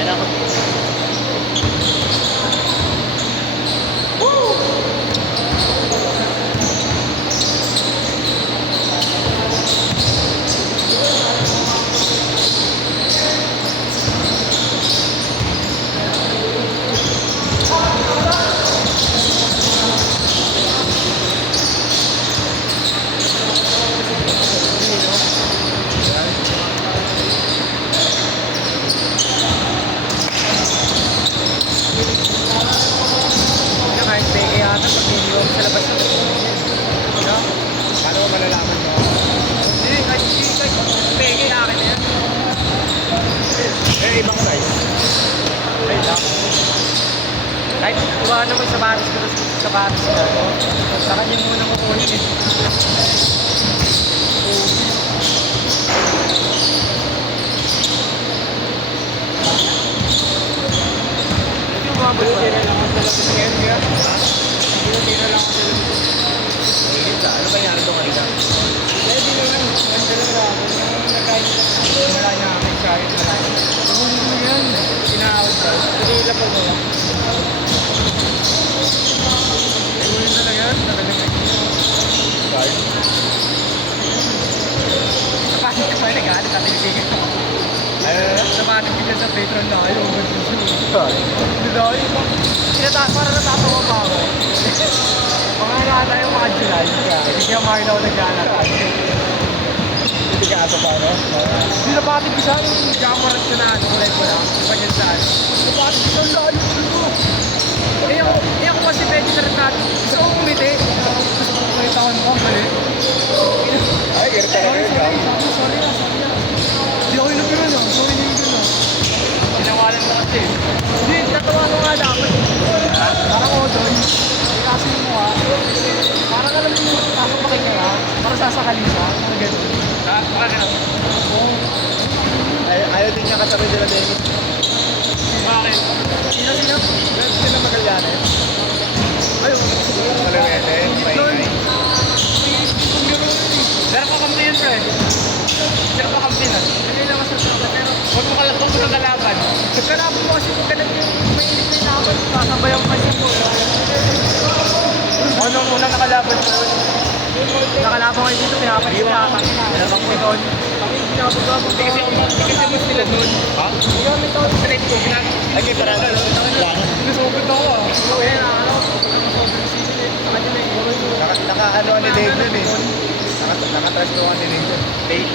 Okay na ako. Kahit peke yata pag iniwan sa labas na. Ano? Paano mo malalaman mo? Hindi, kahit peke akin na yan. Eh, ibang size. Ay, lang. Kahit kuha naman sa baris ko, sa baris na. Sa kanya muna kukunin eh. Ito yung mga bulutira lang ako talaga sa ngayon, di ba? Bulutira lang ako talaga. Ano ba yan ito kanina? Pwede naman, ang dalawa ako. Yung nagkain wala na akin kahit na. Ano yan? Tinawag ko. Hindi lang po mo. Ano yun talaga yan? Nakalagay ko. Guard. Napasok ka pa rin, nag-aalit natin yung tigil. Napasok ka sa Patreon na ayaw. Hindi dahil. Para natatawa pa ako. Mga nata yung mga July. Hindi kaya mga daw nag-aalat. Hindi ka ato pa, no? Hindi napatid ko siya yung jamarat ko na ano, kulay ko lang. Iba niyan saan. Napatid ko siya ang layo ko. Eh ako kasi pwede na rin natin. Gusto ko umiti. Gusto ko ulit ako mo. Mali. Ay, ganito talaga yun, Sorry na. Hindi ako inupiran no. Sorry na yun no. Tinawalan mo kasi. Hindi, natawa ko nga dapat. Parang ako doon. Hindi kasi yung mukha. Parang alam mo yung sasabakay ka nga. Parang sasakali siya. Parang gano'n. Parang gano'n. Ayaw din niya kasama nila Dennis. Bakit? Sino? Sino Magallanes? Ayun. Maluwete, Paingay. Pero kakampi yun, pre. Pero kakampi na. Hindi naman sa sana, pero huwag mo kalaban. Kalaban mo kasi kung ganun yung mainit na inaabot, sasabayan pa siya mo. Ano muna nakalaban ko? Nakalaban kayo dito, pinapalit na ata. Pinabang ko doon. Kami pinabang ko. Hindi kasi mo sila doon. Ha? Hindi kami ito. Pinag ko. Ay, kay Parada. Pinasugod ako ah. Uy, ano? Naka-ano ni Dave nun eh. Naka-trust ko ni Dave nun. Dave?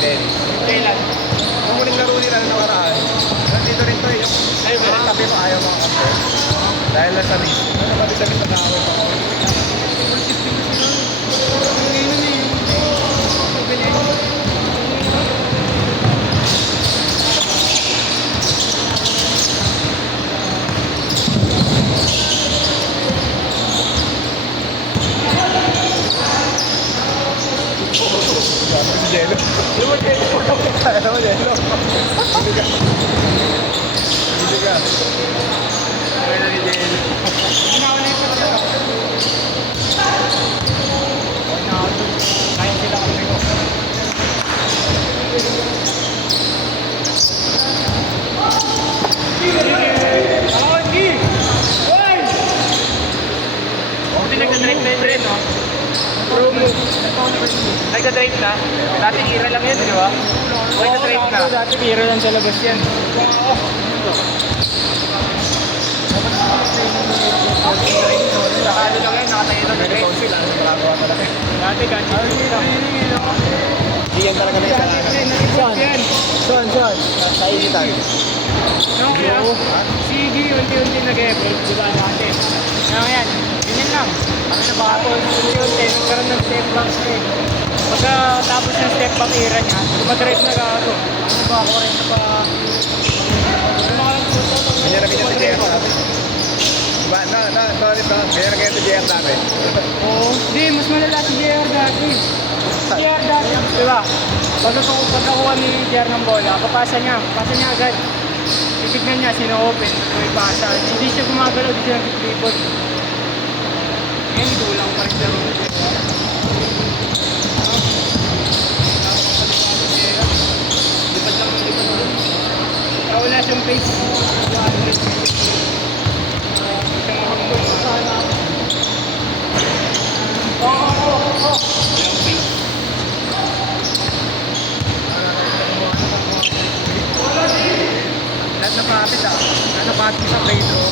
Dennis. Kailan? Yung muling laro nila na nakaraan. Nandito rin to eh. Yung sabi mo ayaw mga kampo. Dahil lang sa risk. Ano ba sabi sa nakawin ako? Sabi si Jello. Ano mo Jello? Hindi ka. Hindi ka. Ano ni Jello? Kaya sila kami ko. Nagda-drive na yun, no? Nagda-drive na? Dati ira lang yun, di ba? Nagda-drive na. Dati ira lang sa labas yan. Nakano lang yan, nakatayo na Pwede drive. council, ano yung makagawa talaga. Dati ganyan. Hindi yan talaga na yung Saan? Sa initan. No, kaya, si Iggy unti-unti nag-e-break, di ba dati? Kaya yan, ganyan lang. Ano na ba ako, unti-unti, nagkaroon ng step back siya eh. Pagka tapos ng step back era niya, dumadrive na gato. Ano ba ako rin pa... Ganyan na ganyan si JR namin. Diba? Ganyan na ganyan si JR namin. Oo, hindi, mas malala si JR dati. Si JR dati, di ba? Pagkakuha ni JR ng bola, papasa niya agad. Titignan niya, sino-open, may pasa. Hindi siya gumagalaw, hindi siya nag-tripod. Ngayon, dulang pa rin siya. Lipad lang. Wala siyang face. Lahat na profit ah. Ano profit sa Pedro?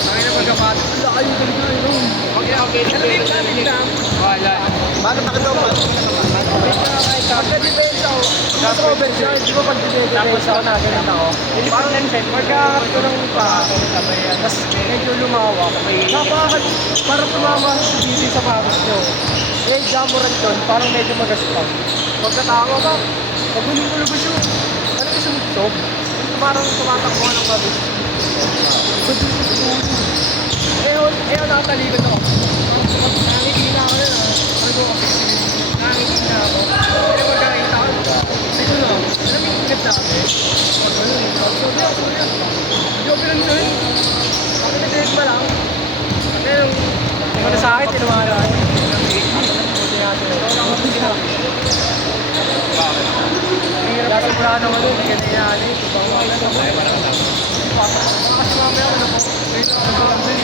Ang ina magkapatid. Wala kayo talaga yun. Okay, ano yung profit na? Wala. Paano nakagawa pa? Pagka-depensa ko, mas Robert siya, di ba pag-depensa Tapos ako nagalit ako. Parang Magkakarap ko ng pa. Tapos medyo lumawak. napakakat, parang tumama sa DC sa patos nyo. Eh, jamuran doon, parang medyo magaspang. Pagkatawa ba, paguling ko lubos yun. Ano ko sumugsob? Parang tumatakbo ka ng mabis. Eh, nakatalikod ako. Nangitingin na ako na. Ano ko kasi? Nangitingin na ako. Eh, magkakita ko. Sige na. Alam mo yung ingat namin? Joke lang yun. Ako nag-date pa lang. Kaya nung Ano sa akin, tinuwala ako. Kaya wala naman doon, hindi ka nangyari. Kasi mamaya ano po, may nakakagawa din.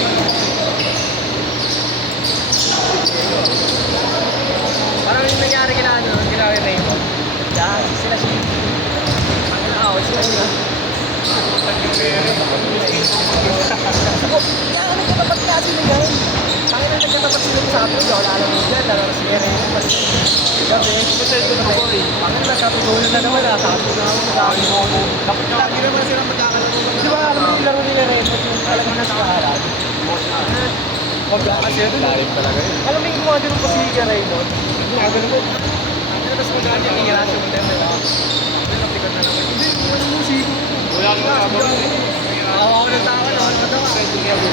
Parang yung nangyari kina Raymond. Yan, sila siya. Ang nakawal sila niya. Kaya ano katapat nga sila yan? Tangin na nagkatapat sila sa atin. Wala alam mo dyan. Lalo si Raymond. Gabi. Ito na po eh. Tangin na nagkatuloy na naman. Sabi na ako. Sabi mo ako. Lagi naman sila magkakalaro. Di ba alam mo yung laro nila Raymond? Yung alam mo na nakaharap. Kasi ito lalim talaga yun. Alam mo yung gumagano pa si Raymond? Gumagano po. Ang tapos magkano yung ihirasyo mo din, di ba? Ano napikot na naman. Hindi, ano mo si... Wala kang kasama. Nakawa ko ng tao, nakakatawa. Spending kaya po.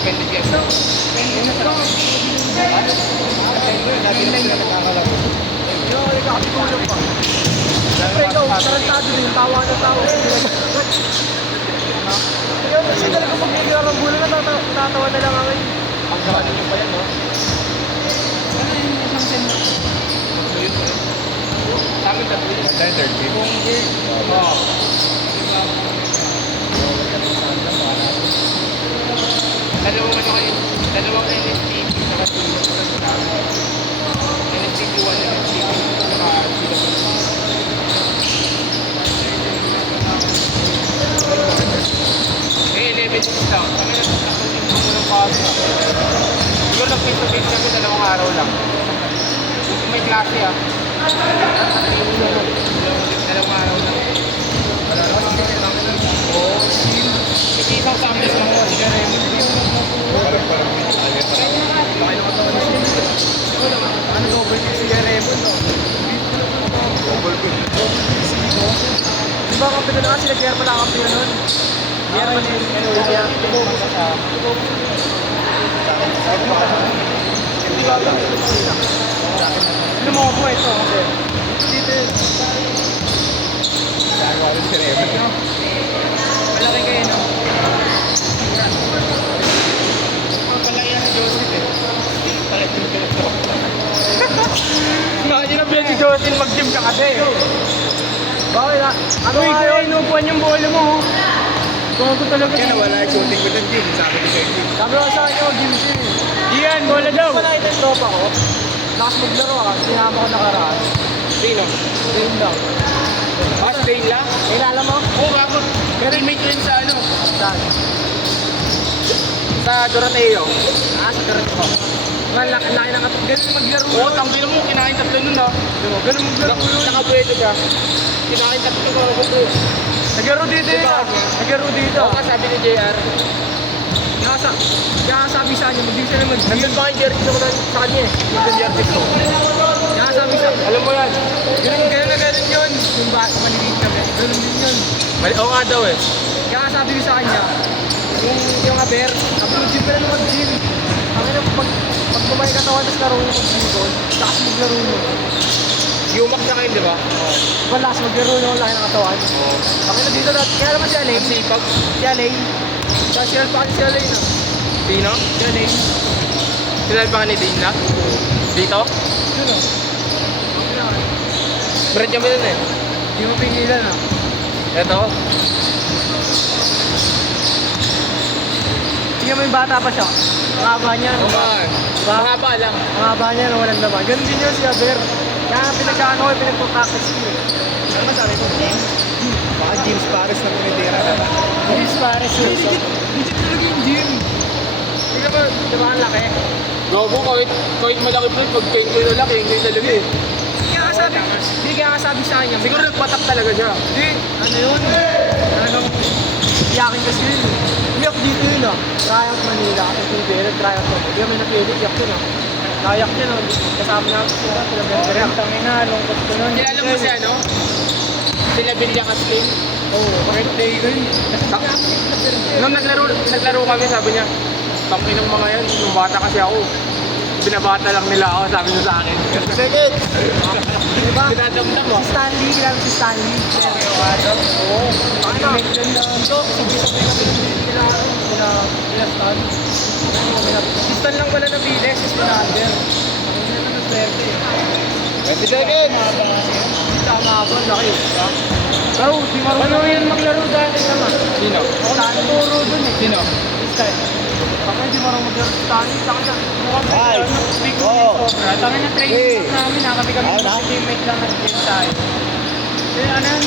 Spending kaya. Spending na siya. Dati na sila nagkakalaro. Yung nakakatulong pa. Siyempre ikaw, tarantado din. Tawa na tawa. Yun, kasi talaga pag nagkarambulan na tatawa na lang ako. Ang gano'n nyo pa yan, no? Ano yung isang sen? So yun pa rin. Sa amin tatlo yun. Dahil third game. Kung year. Oo. Dalawang ano kayo? Dalawang NSTP saka tulog sa sinabi. NSTP 1, NSTP saka sila. Eh, 11 days lang. Kami nagtatrasin ko muna pasa. Siguro nag-face to face kami dalawang araw lang. Kung may klase ah. Dalawang araw lang. Wala na kasi kami lang. Oo. Kasi isang subject lang ako. Hindi ka rin. Parang ano double kick si Raymond, no? Double kick. Di ba kapit na kasi nag-air pala kapit na nun? Air pala yun. Kaya tumubos sa siya. Ano mo po ito? Dito yun. Nagawa rin si Raymond, no? Malaki kayo no? Palaya si Joseph eh. Palaya si Joseph. Bakit na si Jocelyn mag-gym ka kasi? Bakit na? Ano nga yun? Inuupuan yung bola mo. Gago talaga. Kaya nawala yung shooting ko ng gym. Sabi ko sa inyo. Sabi ko sa kanya, mag-gym siya eh. Iyan, bola daw. Wala ito yung tropa ko. Lakas maglaro ah. Sinama ko nakaraan. Sino? Dane lang. Ah, si Dane lang? Kilala mo? Oo, ako. Teammate ko yun sa ano? Saan? Sa Doroteo. Ah, sa karat ko. Laki na kapit. Ganun maglaro. Oo, tangbi mo. Kinain tatlo nun ah. Ganun maglaro yun. Nakabueto siya. Kinain tatlo ko. Naglaro dito yun ah. Naglaro dito. Oo, sabi ni JR. Kaya sabi sa kanya, mag-gym siya na mag-gym. Nandun pa yung jersey ko sa kanya eh. Yung jersey ko. Kaya sabi sa Alam mo yan. ganun na ganun yun. Yung maliliit kami. Ganun din yun. Oo nga daw eh. Kaya sabi ko sa kanya, yung aber, sabi mag-gym ka na mag-gym. Ang ina, pag kumain ka tawa, tapos laro mo mag-gym doon, tapos maglaro mo. Yumak na kayo, di ba? Balas, maglaro na ang laki ng katawan. Oo. Ang ina dito dati, kaya naman si Alain. Ang sipag. Si Alain. Sinal pa kasi si Alain ah. Sino? Si Alain. Sinal pa ka ni Dane na? Dito? Yun ah. Brad kami nun eh. Hindi mo pingilan ah. Ito? tingnan mo yung bata pa siya. Ang haba niya. Diba? Mahaba lang. Ang haba niya na walang laman. Ganun din yun si Aber. Kaya pinagkaano ko, pinagpa-practice ko eh. Ano masabi mo, James? Baka James Paris na pinitira ka na. Luis Suarez yun. Legit talaga yung gym. Tingnan mo, diba ang laki? Gogo, kahit malaki pa rin, pag kain ko na laki, hindi talaga eh. Hindi kaya kasabi sa kanya. Siguro nagpatak talaga siya. Hindi, ano yun? Talagang iyakin kasi yun. Iyak dito yun ah. Tryout Manila, FPB, tryout ko. Hindi kami napili, iyak yun ah. Kayak niya no, kasama namin sila, sila Bender. Ang tangina, lungkot ko nun. Kilala mo siya, no? Sila Bilya Kasling. Oo, birthday ko yun. Nung naglaro kami, sabi niya, tangin ng mga yan, nung bata kasi ako. Binabata lang nila ako, sabi niya sa akin. Second. Diba? Dinadamdam mo. Stanley, kilala si Stanley. Oo. Ano? So, sabi-sabi kami ng nila Stan. Si Stan lang pala napili, si Spinander. Ang nila na swerte. 20 seconds. Tama ako, laki. Pero, di marunong. Ano yun maglaro dati naman? Sino? Ako natuturo dun eh. Sino? Stan. Baka hindi marunong maglaro si Stanley. Taka na. Five. Big Oh. sobra. Taka na training Hey. namin. Kami Out na? teammate lang nag-game tayo. Eh, ano yun?